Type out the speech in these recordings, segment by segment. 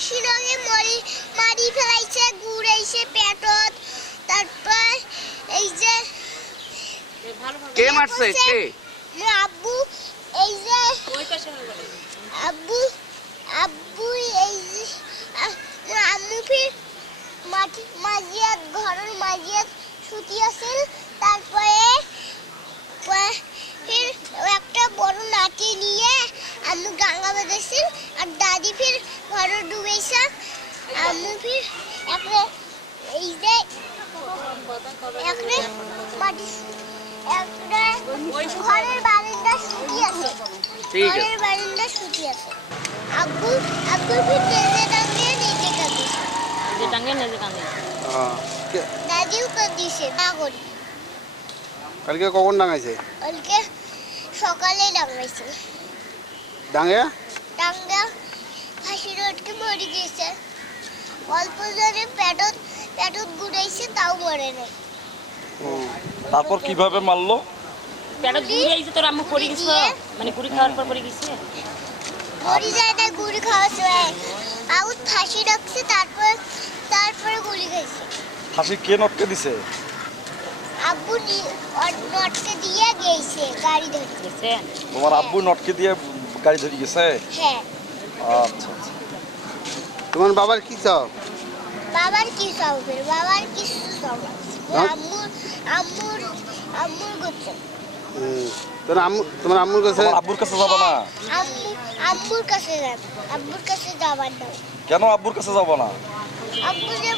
ফাঁসি রঙে মারি ফেলাইছে, ঘুরাইছে পেটত। তারপর এই যে কে মারছে? কে? আব্বু। এই যে আব্বু আব্বু এই যে আম্মু ফির মাঝিয়াত ঘরের মাঝিয়াত ছুটি আছিল। তারপরে ফির একটা বড় লাঠি নিয়ে আম্মু গাঙ্গা বেঁধেছিল আর দাদি ফির ঘরে ডুবেছে। আম্মু ফির একটা এই যে একটা মাটি একটা ঘরের বারান্দা ছুটি আছে, ঘরের বারান্দা ছুটি আছে। আব্বু ফির নিজে কাঁদে দাদিও কাঁদিছে না করি। কালকে কখন ডাঙাইছে? কালকে সকালে ডাঙাইছে। ডাঙে ফাঁসি রোডকে মরে গেছে। অল্প জনে পেটত ঘুরাইছে, তাও মরে নাই। তারপর কিভাবে মারলো? পেটত ঘুরাইছে। তোর আম্মু পড়ে গেছে, মানে গুড়ি খাওয়ার পর পড়ে গেছে। মরি যায় না, গুড়ি খাওয়াছে। আউট ফাঁসি রাখছে, তারপরে গুলি খাইছে। ফাঁসি কে নটকে দিছে? আব্বু নটকে দিয়ে গেছে গাড়ি ধরে। তোমার আব্বু নটকে দিয়ে গাড়ি ধরে গেছে? হ্যাঁ। আচ্ছা আচ্ছা। তোমার বাবার কি চাও? বাবার কি চাওবে? বাবার কিছু চাও না। আম্মুর করছে। তোমার আম্মুর কাছে? আব্বুর কাছে যাবো না? আব্বুর কাছে যাবে। আব্বুর কাছে যাবার না। কেন আব্বুর কাছে যাবো না? আব্বু যে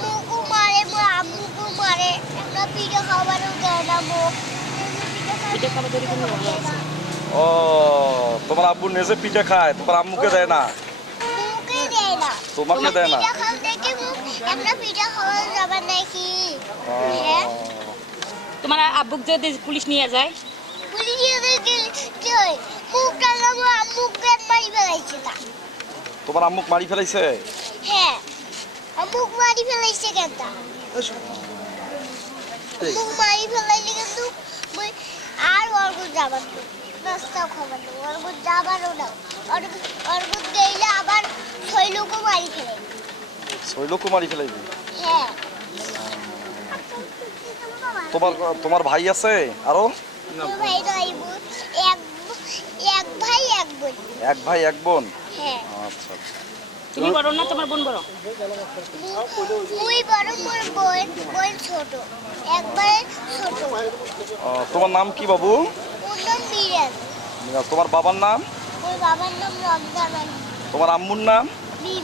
মুখু মারে, আম্মুকে মারে, একটা পিঠা খাবারও দেয় না। পিঠে খাবার ধরে কোনো ভালো আছে। ও, তোমার আব্বু নিজে পিঠা খায়, তোমার আম্মুকে দেয় না? মুখে দেয় না। তোমাকে দেয় না? পিঠা খাও দেখে একটা পিঠা খাওয়া যাবে নাকি? হ্যাঁ। তোমার আব্বুক যদি পুলিশ নিয়ে যায়? পুলিশ কি হয়? মুখ টাঙাবো, আম্মুকে মারি ফেলাইছে তা। তোমার আম্মুক মারি ফেলাইছে? হ্যাঁ, আম্মুক মারি ফেলাইছে কেন তা? মুখ মারি ফেলাইলে কিন্তু আর অর্ঘ যাবার না, নাস্তাও খাবার না, অর্ঘ যাবারও না। অর্ঘ গেলে আবার 6 লোকও মারি ফেলে। 6 লোকও মারি ফেলাইবি? হ্যাঁ। তোমার ভাই আছে আরো? ভাই নয় বোন, এক ভাই এক বোন। এক ভাই এক বোন? হ্যাঁ। আচ্ছা আচ্ছা। তুমি বড় না তোমার বোন বড়? মুই বড়, মোর বোন ছোট, একবারে ছোট। তোমার নাম কি বাবু? ওর নাম বিরাজ। তোমার বাবার নাম? ওর বাবার নাম রমজান আলী। তোমার আম্মুর নাম? বিবি।